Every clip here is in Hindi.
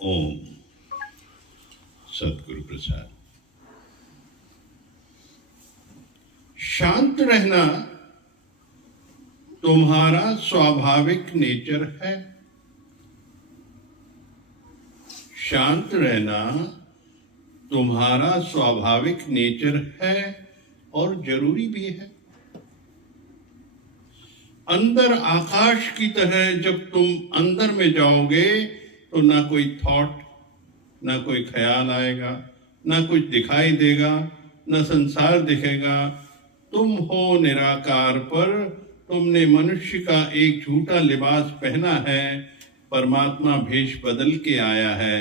ओम सतगुरु प्रसाद। शांत रहना तुम्हारा स्वाभाविक नेचर है। शांत रहना तुम्हारा स्वाभाविक नेचर है और जरूरी भी है। अंदर आकाश की तरह जब तुम अंदर में जाओगे तो ना कोई थॉट, ना कोई ख्याल आएगा, ना कुछ दिखाई देगा, ना संसार दिखेगा। तुम हो निराकार, पर तुमने मनुष्य का एक झूठा लिबास पहना है। परमात्मा भेष बदल के आया है।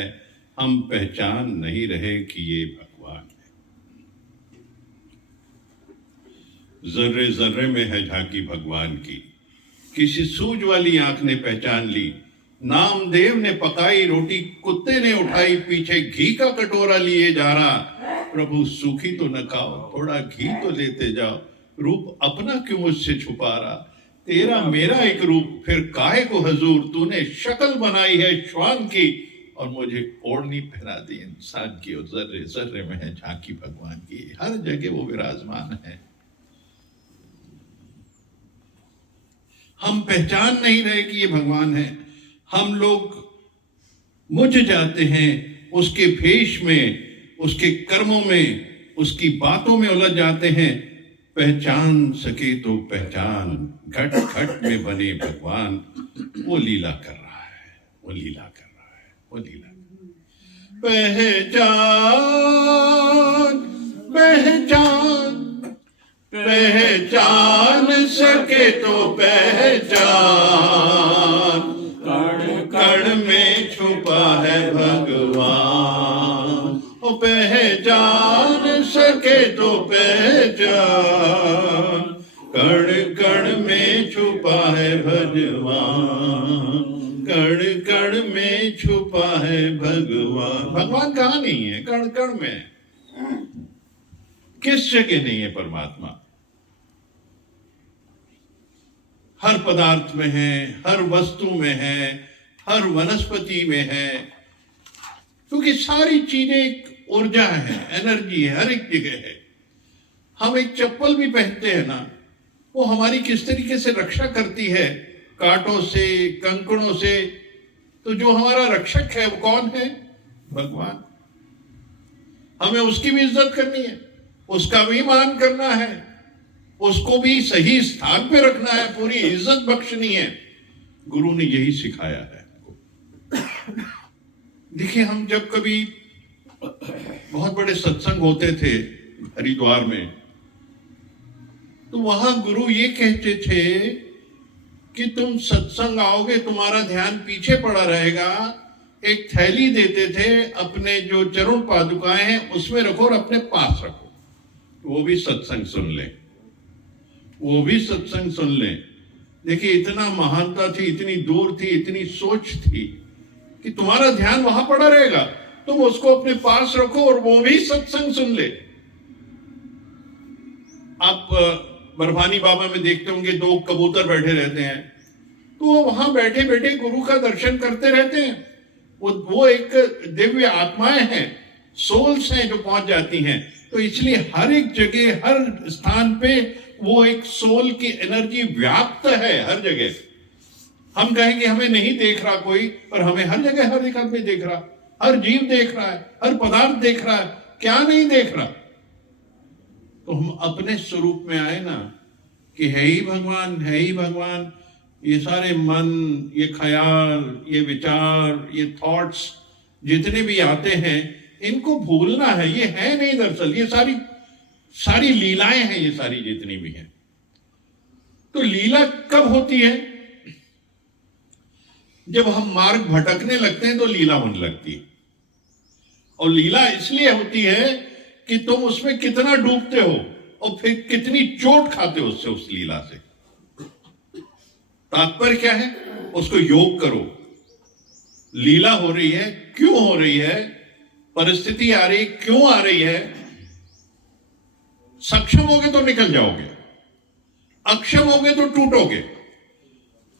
हम पहचान नहीं रहे कि ये भगवान है। जर्रे जर्रे में है झांकी भगवान की। किसी सूझ वाली आंख ने पहचान ली। नामदेव ने पकाई रोटी कुत्ते ने उठाई, पीछे घी का कटोरा लिए जा रहा। प्रभु सूखी तो न खाओ, थोड़ा घी तो लेते जाओ। रूप अपना क्यों मुझसे छुपा रहा? तेरा मेरा एक रूप, फिर काहे को हजूर? तूने शक्ल बनाई है श्वान की और मुझे ओढ़नी पहना दी इंसान की। और जर्रे जर्रे में है झांकी भगवान की। हर जगह वो विराजमान है। हम पहचान नहीं रहे कि ये भगवान है। हम लोग मुझ जाते हैं उसके भेष में, उसके कर्मों में, उसकी बातों में उलझ जाते हैं। पहचान सके तो पहचान, घट घट में बने भगवान। वो लीला कर रहा है, वो लीला कर रहा है, वो लीला। पहचान पहचान पहचान सके तो पहचान। कण कण में छुपा है भगवान। ओ पहचान सके तो पहचान। कण कण में छुपा है भगवान। कण कण में छुपा है भगवान। भगवान कहाँ नहीं है? कण कण में। किस जगह नहीं है परमात्मा? हर पदार्थ में है, हर वस्तु में है, हर वनस्पति में है। क्योंकि सारी चीजें एक ऊर्जा है, एनर्जी है, हर एक जगह है। हम एक चप्पल भी पहनते हैं ना, वो हमारी किस तरीके से रक्षा करती है? कांटों से, कंकड़ों से। तो जो हमारा रक्षक है वो कौन है? भगवान। हमें उसकी भी इज्जत करनी है, उसका भी मान करना है, उसको भी सही स्थान पे रखना है, पूरी इज्जत बख्शनी है। गुरु ने यही सिखाया है। देखिए, हम जब कभी बहुत बड़े सत्संग होते थे हरिद्वार में, तो वहां गुरु ये कहते थे कि तुम सत्संग आओगे, तुम्हारा ध्यान पीछे पड़ा रहेगा। एक थैली देते थे, अपने जो चरण पादुकाएं हैं उसमें रखो और अपने पास रखो। वो भी सत्संग सुन ले, वो भी सत्संग सुन ले। देखिए, इतना महानता थी, इतनी दूर थी, इतनी सोच थी कि तुम्हारा ध्यान वहां पड़ा रहेगा। तुम उसको अपने पास रखो और वो भी सत्संग सुन ले। आप बर्फानी बाबा में देखते होंगे, दो कबूतर बैठे रहते हैं, तो वो वहां बैठे बैठे गुरु का दर्शन करते रहते हैं। वो एक दिव्य आत्माएं हैं, सोल्स हैं जो पहुंच जाती हैं। तो इसलिए हर एक जगह, हर स्थान पे वो एक सोल की एनर्जी व्याप्त है, हर जगह। हम कहेंगे हमें नहीं देख रहा कोई, पर हमें हर जगह, हर एक आदमी देख रहा, हर जीव देख रहा है, हर पदार्थ देख रहा है। क्या नहीं देख रहा? तो हम अपने स्वरूप में आए ना कि है ही भगवान, है ही भगवान। ये सारे मन, ये ख्याल, ये विचार, ये थॉट्स जितने भी आते हैं, इनको भूलना है। ये है नहीं दरअसल, ये सारी लीलाएं हैं, ये सारी जितनी भी हैं। तो लीला कब होती है? जब हम मार्ग भटकने लगते हैं तो लीला होने लगती है। और लीला इसलिए होती है कि तुम उसमें कितना डूबते हो और फिर कितनी चोट खाते हो उससे, उस लीला से। तात्पर्य क्या है? उसको योग करो। लीला हो रही है, क्यों हो रही है? परिस्थिति आ रही, क्यों आ रही है? सक्षम होगे तो निकल जाओगे, अक्षम होगे तो टूटोगे।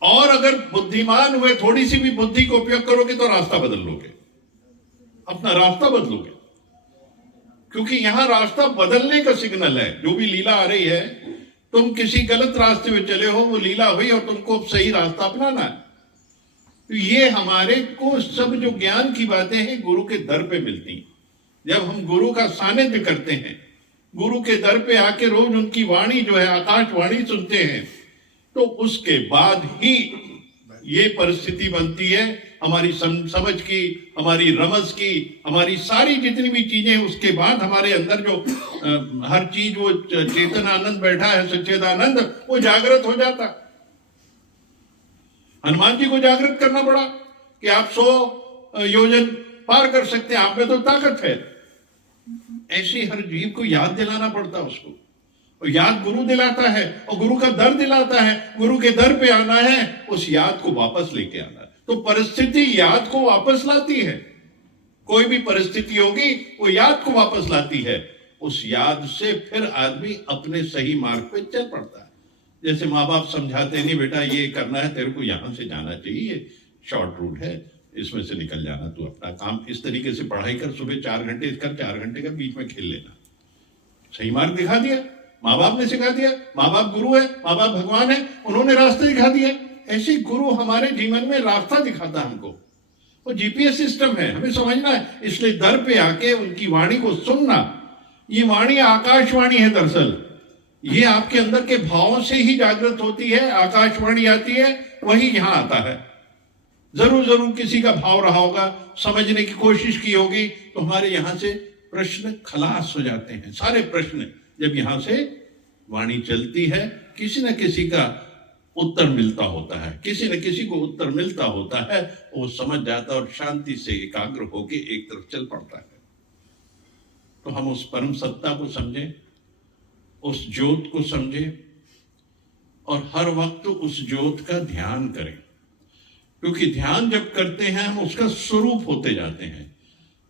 और अगर बुद्धिमान हुए, थोड़ी सी भी बुद्धि का उपयोग करोगे तो रास्ता बदल लोगे। अपना रास्ता बदलोगे, क्योंकि यहां रास्ता बदलने का सिग्नल है। जो भी लीला आ रही है, तुम किसी गलत रास्ते में चले हो, वो लीला हुई और तुमको अब सही रास्ता अपनाना है। तो ये हमारे को सब जो ज्ञान की बातें हैं गुरु के दर पे मिलती हैं। जब हम गुरु का सानिध्य करते हैं, गुरु के दर पे आके रोज उनकी वाणी जो है आकाशवाणी सुनते हैं, तो उसके बाद ही ये परिस्थिति बनती है हमारी समझ की, हमारी रमज की, हमारी सारी जितनी भी चीजें, उसके बाद हमारे अंदर जो हर चीज वो चेतन आनंद बैठा है, सच्चिदानंद, वो जागृत हो जाता। हनुमान जी को जागृत करना पड़ा कि आप 100 योजन पार कर सकते हैं, आप में तो ताकत है। ऐसी हर जीव को याद दिलाना पड़ता उसको, और याद गुरु दिलाता है, और गुरु का दर दिलाता है। गुरु के दर पे आना है, उस याद को वापस लेके आना है। तो परिस्थिति याद को वापस लाती है। कोई भी परिस्थिति होगी वो याद को वापस लाती है। उस याद से फिर आदमी अपने सही मार्ग पे चल पड़ता है। जैसे माँ बाप समझाते, नहीं बेटा ये करना है, तेरे को यहां से जाना चाहिए, शॉर्ट रूट है, इसमें से निकल जाना, तू अपना काम इस तरीके से पढ़ाई कर, सुबह 4 घंटे कर, 4 घंटे का बीच में खेल लेना। सही मार्ग दिखा दिया, माँ बाप ने सिखा दिया। माँ बाप गुरु है, माँ बाप भगवान है, उन्होंने रास्ता दिखा दिया। ऐसे गुरु हमारे जीवन में रास्ता दिखाता हमको। वो जीपीएस सिस्टम है, हमें समझना है। इसलिए दर पे आके उनकी वाणी को सुनना, ये वाणी आकाशवाणी है। दरअसल ये आपके अंदर के भावों से ही जागृत होती है। आकाशवाणी आती है, वही यहां आता है। जरूर जरूर किसी का भाव रहा होगा, समझने की कोशिश की होगी, तो हमारे यहां से प्रश्न खलास हो जाते हैं। सारे प्रश्न जब यहां से वाणी चलती है, किसी न किसी का उत्तर मिलता होता है, किसी न किसी को उत्तर मिलता होता है, वो समझ जाता है और शांति से एकाग्र होके एक तरफ चल पड़ता है। तो हम उस परम सत्ता को समझें, उस ज्योत को समझें, और हर वक्त उस ज्योत का ध्यान करें। क्योंकि ध्यान जब करते हैं हम उसका स्वरूप होते जाते हैं।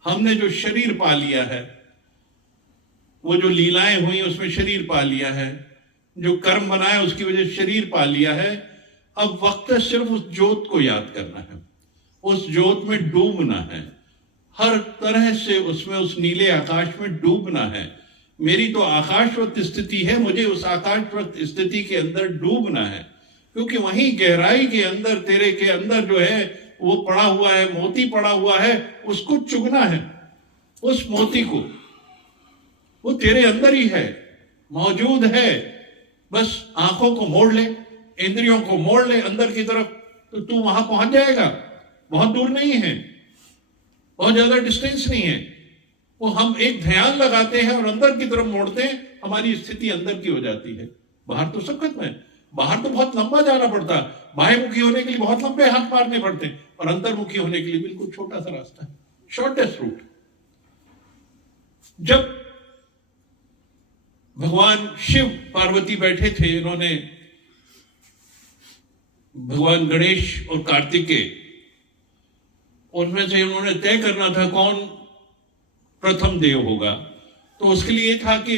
हमने जो शरीर पा लिया है, वो जो लीलाएं हुई उसमें शरीर पा लिया है, जो कर्म बनाया उसकी वजह से शरीर पा लिया है। अब वक्त है सिर्फ उस ज्योत को याद करना है, उस ज्योत में डूबना है, हर तरह से उसमें, उस नीले आकाश में डूबना है। मेरी तो आकाशवत स्थिति है, मुझे उस आकाशवत स्थिति के अंदर डूबना है। क्योंकि वहीं गहराई के अंदर, तेरे के अंदर जो है वो पड़ा हुआ है, मोती पड़ा हुआ है, उसको चुगना है। उस मोती को, वो तेरे अंदर ही है, मौजूद है। बस आंखों को मोड़ ले, इंद्रियों को मोड़ ले अंदर की तरफ, तो तू वहां पहुंच जाएगा। बहुत दूर नहीं है, बहुत ज्यादा डिस्टेंस नहीं है। वो हम एक ध्यान लगाते हैं और अंदर की तरफ मोड़ते हैं, हमारी स्थिति अंदर की हो जाती है। बाहर तो सब खत्म है, बाहर तो बहुत लंबा जाना पड़ता है। बाह्यमुखी होने के लिए बहुत लंबे हाथ मारने पड़ते हैं, और अंतर्मुखी होने के लिए बिल्कुल छोटा सा रास्ता है, शॉर्टेस्ट रूट। जब भगवान शिव पार्वती बैठे थे, इन्होंने भगवान गणेश और कार्तिकेय, उनमें से उन्होंने तय करना था कौन प्रथम देव होगा। तो उसके लिए था कि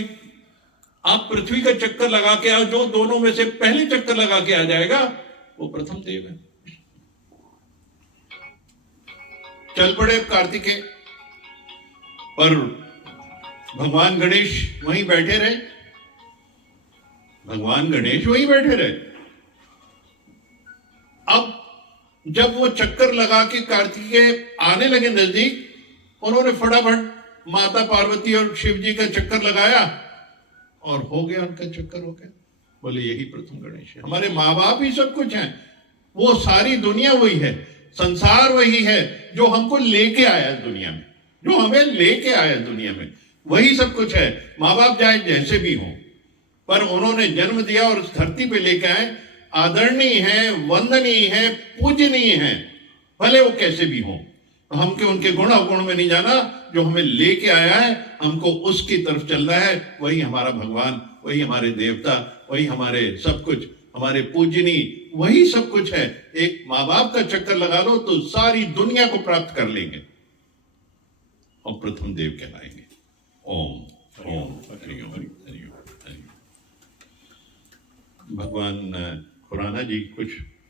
आप पृथ्वी का चक्कर लगा के आओ, जो दोनों में से पहले चक्कर लगा के आ जाएगा वो प्रथम देव है। चल पड़े कार्तिकेय, पर भगवान गणेश वहीं बैठे रहे। भगवान गणेश वहीं बैठे रहे। अब जब वो चक्कर लगा के कार्तिकेय आने लगे नजदीक, उन्होंने फटाफट माता पार्वती और शिव जी का चक्कर लगाया, और हो गया उनका चक्कर, हो गया। बोले यही प्रथम गणेश है। हमारे माँ बाप ही सब कुछ हैं, वो सारी दुनिया वही है, संसार वही है जो हमको लेके आया इस दुनिया में, जो हमें लेके आया इस दुनिया में, वही सब कुछ है। माँ बाप चाहे जैसे भी हो, पर उन्होंने जन्म दिया और इस धरती पे लेके आए। आदरणीय है, वंदनीय है, पूजनीय है, भले वो कैसे भी हो। हमको उनके गुण अवगुण में नहीं जाना, जो हमें लेके आया है हमको उसकी तरफ चलना है। वही हमारा भगवान, वही हमारे देवता, वही हमारे सब कुछ, हमारे पूजनीय, वही सब कुछ है। एक माँ बाप का चक्कर लगा लो तो सारी दुनिया को प्राप्त कर लेंगे और प्रथम देव कहलाएंगे। ओम ओम हरि ओम हरि ओम। भगवान खुराना जी कुछ